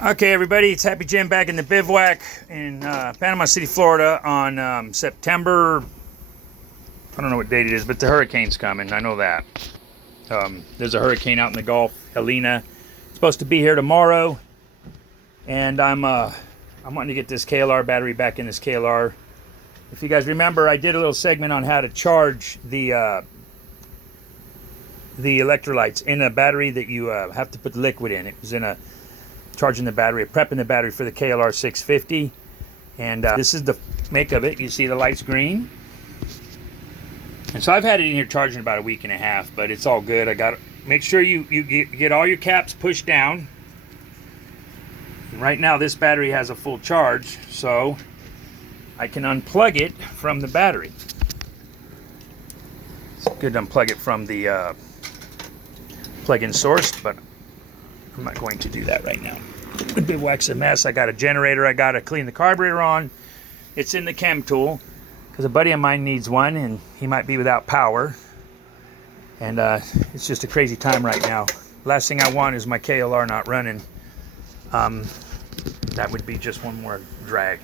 Okay, everybody, it's Happy Jim back in the bivouac in Panama City, Florida on September. I don't know what date it is, but the hurricane's coming. I know that. There's a hurricane out in the Gulf, Helena. It's supposed to be here tomorrow, and I'm wanting to get this KLR battery back in this KLR. If you guys remember, I did a little segment on how to charge the electrolytes in a battery that you have to put the liquid in. It was in a charging the battery, prepping the battery for the KLR650, and this is the make of it. You see the light's green, and so I've had it in here charging about a week and a half, but it's all good. I got make sure you get all your caps pushed down. And right now this battery has a full charge, so I can unplug it from the battery. It's good to unplug it from the plug-in source, but I'm not going to do that right now. The bivouac's a mess. I got a generator I got to clean the carburetor on. It's in the chem tool because a buddy of mine needs one and he might be without power. And it's just a crazy time right now. Last thing I want is my KLR not running. That would be just one more drag.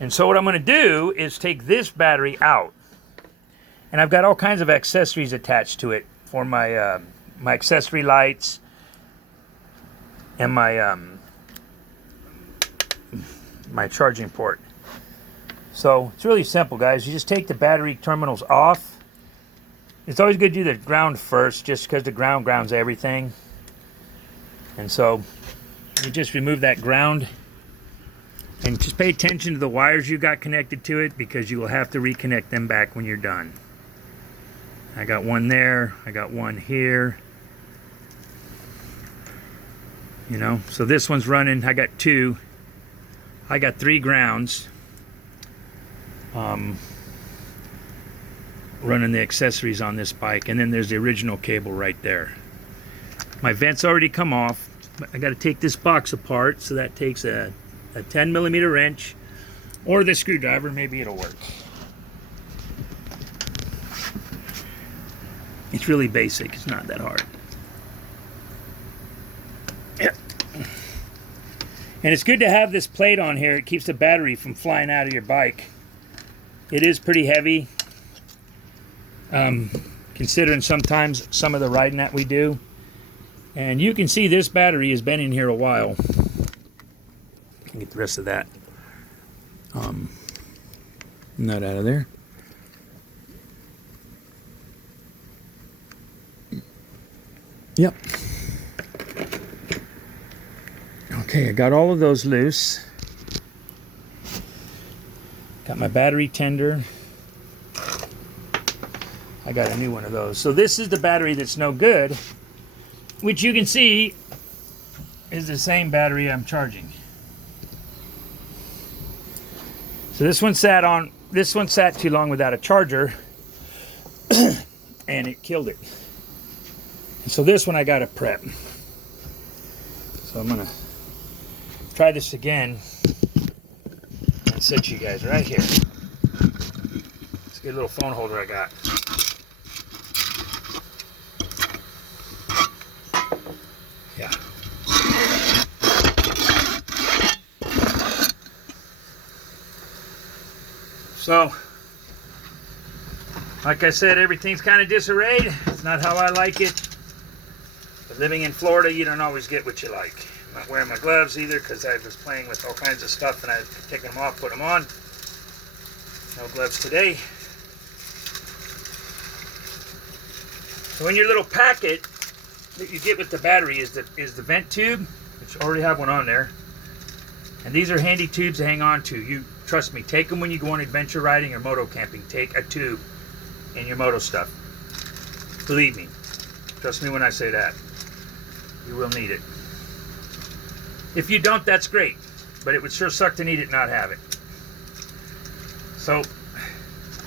And so what I'm going to do is take this battery out. And I've got all kinds of accessories attached to it for my my accessory lights and my my charging port. So it's really simple, guys. You just take the battery terminals off. It's always good to do the ground first, just because the ground grounds everything. And so you just remove that ground and just pay attention to the wires you got connected to it, because you will have to reconnect them back when you're done. I got one there, I got one here. You know, so this one's running. I got two. I got three grounds. Running the accessories on this bike, and then there's the original cable right there. My vent's already come off. I got to take this box apart, so that takes a 10mm wrench or the screwdriver. Maybe it'll work. It's really basic. It's not that hard. And it's good to have this plate on here. It keeps the battery from flying out of your bike. It is pretty heavy, considering sometimes some of the riding that we do. And you can see this battery has been in here a while. Can get the rest of that nut out of there. Yep. Okay, I got all of those loose. Got my battery tender. I got a new one of those. So this is the battery that's no good, which you can see is the same battery I'm charging. So this one sat too long without a charger and it killed it. And so this one I got to prep. So I'm gonna try this again and set you guys right here. It's a good little phone holder I got. Yeah. So, like I said, everything's kind of disarrayed. It's not how I like it. But living in Florida, you don't always get what you like. I'm not wearing my gloves either because I was playing with all kinds of stuff and I was taking them off, put them on. No gloves today. So in your little packet that you get with the battery is the vent tube, which I already have one on there. And these are handy tubes to hang on to. You trust me, take them when you go on adventure riding or moto camping. Take a tube in your moto stuff. Believe me. Trust me when I say that. You will need it. If you don't, that's great, but it would sure suck to need it and not have it. So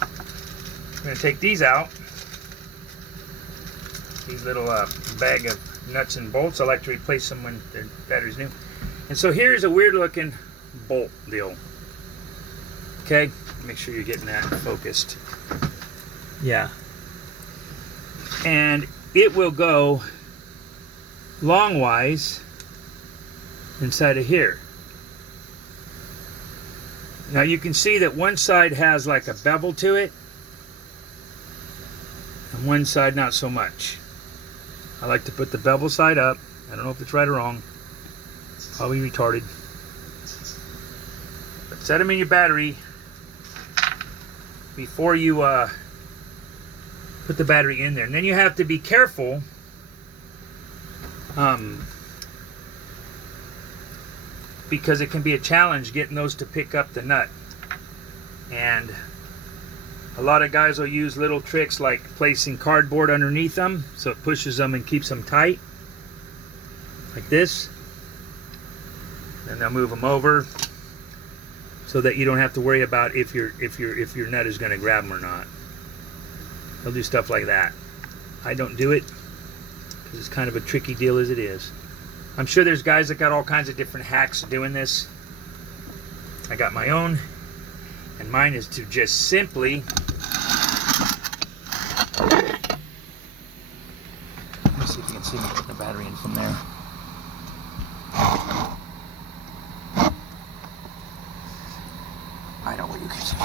I'm going to take these out. These little bag of nuts and bolts. I like to replace them when their battery's new. And so here's a weird looking bolt deal. Okay, make sure you're getting that focused. Yeah. And it will go longwise inside of here. Now you can see that one side has like a bevel to it, and one side not so much. I like to put the bevel side up. I don't know if it's right or wrong. Probably retarded. But set them in your battery before you put the battery in there. And then you have to be careful because it can be a challenge getting those to pick up the nut. And a lot of guys will use little tricks like placing cardboard underneath them so it pushes them and keeps them tight, like this. And they'll move them over so that you don't have to worry about if your nut is going to grab them or not. They'll do stuff like that. I don't do it because it's kind of a tricky deal as it is. I'm sure there's guys that got all kinds of different hacks doing this. I got my own, and mine is to just simply let me see if you can see me putting the battery in from there. I know where you can see.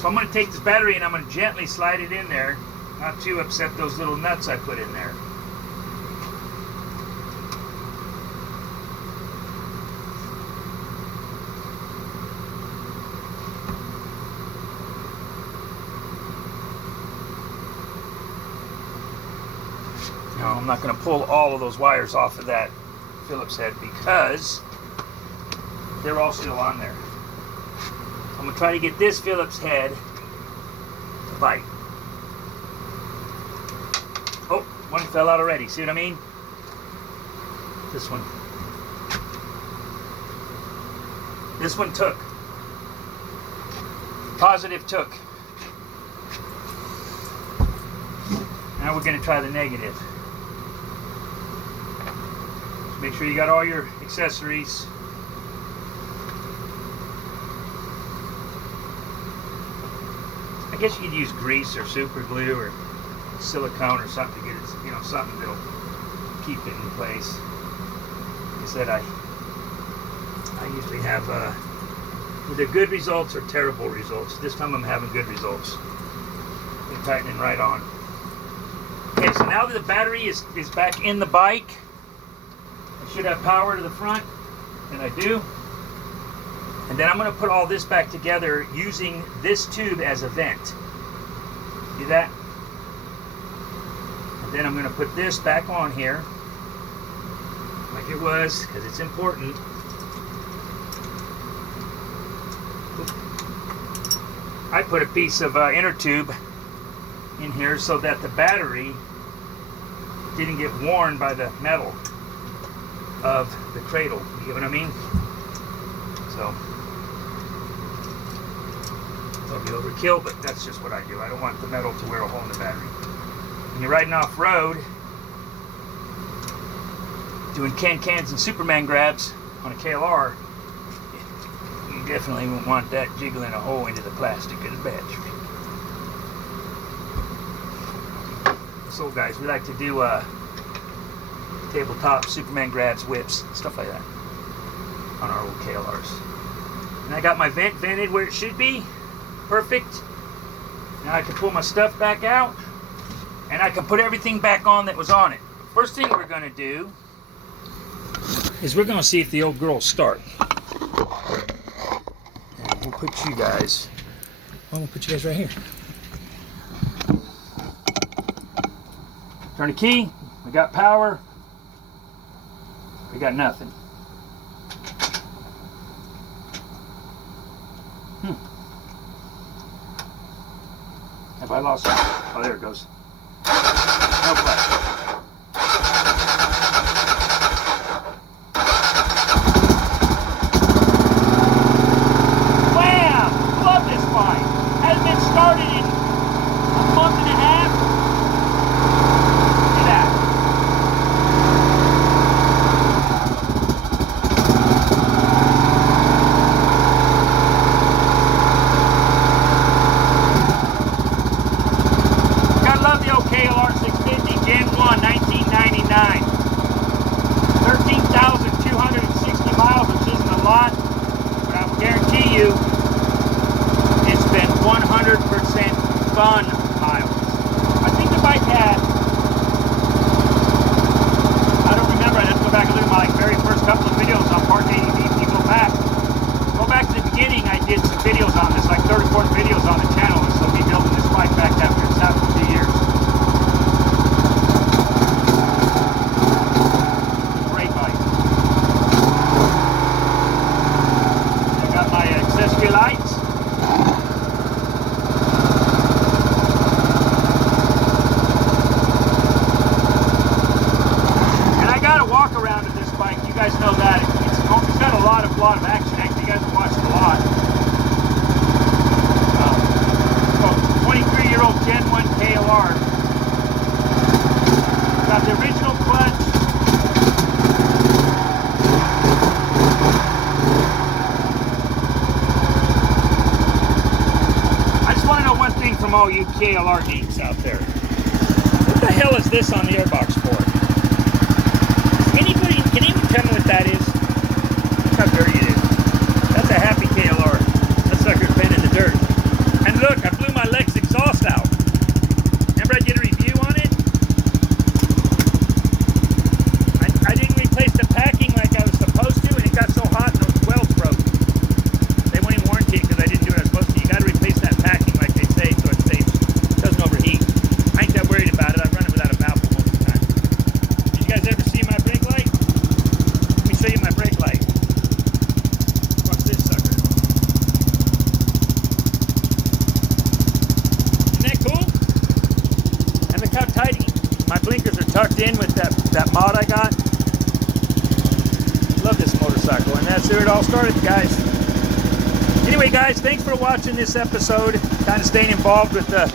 So I'm going to take this battery and I'm going to gently slide it in there, not to upset those little nuts I put in there. Now I'm not going to pull all of those wires off of that Phillips head because they're all still on there. I'm going to try to get this Phillips head to bite. Oh, one fell out already. See what I mean? This one. This one took. Positive took. Now we're going to try the negative. Just make sure you got all your accessories. I guess you could use grease or super glue or silicone or something to get it, you know, something that'll keep it in place. Like I said, I usually have either good results or terrible results. This time I'm having good results. They're tightening right on. Okay, so now that the battery is back in the bike, I should have power to the front, and I do. And then I'm going to put all this back together using this tube as a vent. See that? And then I'm going to put this back on here, like it was, because it's important. I put a piece of inner tube in here so that the battery didn't get worn by the metal of the cradle. You get what I mean? So that'll be overkill, but that's just what I do. I don't want the metal to wear a hole in the battery. When you're riding off-road, doing can-cans and Superman grabs on a KLR, you definitely won't want that jiggling a hole into the plastic of the battery. So guys, we like to do tabletop Superman grabs, whips, stuff like that on our old KLRs. And I got my vent vented where it should be. Perfect. Now I can pull my stuff back out and I can put everything back on that was on it. First thing we're going to do is we're going to see if the old girl will start. And we'll put you guys, well, we'll put you guys right here. Turn the key, we got power, we got nothing. Have I lost it? Oh, there it goes. No plastic. Wham! Love this bike. Hasn't been started in a month and a half. Look at guys know that. It's got a lot of action. Actually, you guys have watched it a lot. 23-year-old Gen 1 KLR. Got the original clutch. I just want to know one thing from all you KLR geeks out there. What the hell is this on the airbox for? Anybody can even tell me what that is? Look how dirty it is. That's a happy KLR. That sucker's been in the dirt. And look, I blew my Lex exhaust out. Remember I did a review on it? I didn't replace the packing like I was supposed to, and it got so hot those welds broke. They won't even warranty it because I didn't do what I was supposed to. You got to replace that packing like they say so it saves, doesn't overheat. I ain't that worried about it. I run it without a valve most of the time. Did you guys ever see my brake light? Let me show you my brake light. Watch this sucker. Isn't that cool? And look how tight my blinkers are tucked in with that mod I got. Love this motorcycle, and that's where it all started, guys. Anyway, guys, thanks for watching this episode. Kind of staying involved with the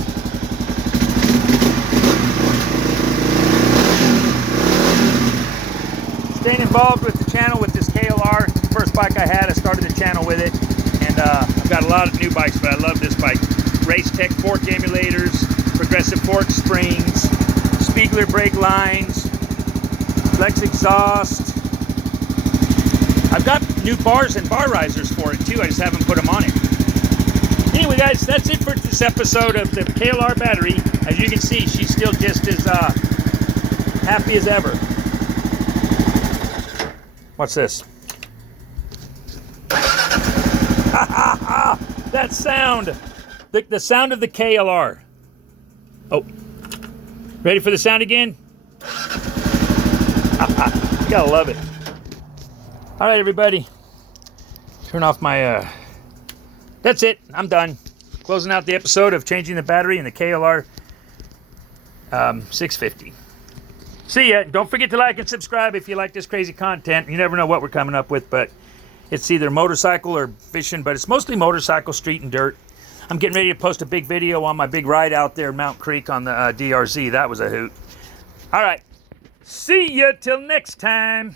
channel with this KLR. First bike I had, I started the channel with it, and I've got a lot of new bikes, but I love this bike. Race Tech fork emulators, progressive fork springs, Spiegler brake lines, flex exhaust. I've got new bars and bar risers for it too. I just haven't put them on it. Anyway, guys, that's it for this episode of the KLR battery. As you can see, she's still just as happy as ever. What's this? That sound. The sound of the KLR. Oh. Ready for the sound again? You gotta love it. All right, everybody. Turn off my... That's it. I'm done. Closing out the episode of changing the battery in the KLR 650. See ya. Don't forget to like and subscribe if you like this crazy content. You never know what we're coming up with, but it's either motorcycle or fishing, but it's mostly motorcycle, street, and dirt. I'm getting ready to post a big video on my big ride out there in Mount Creek on the DRZ. That was a hoot. All right. See ya till next time.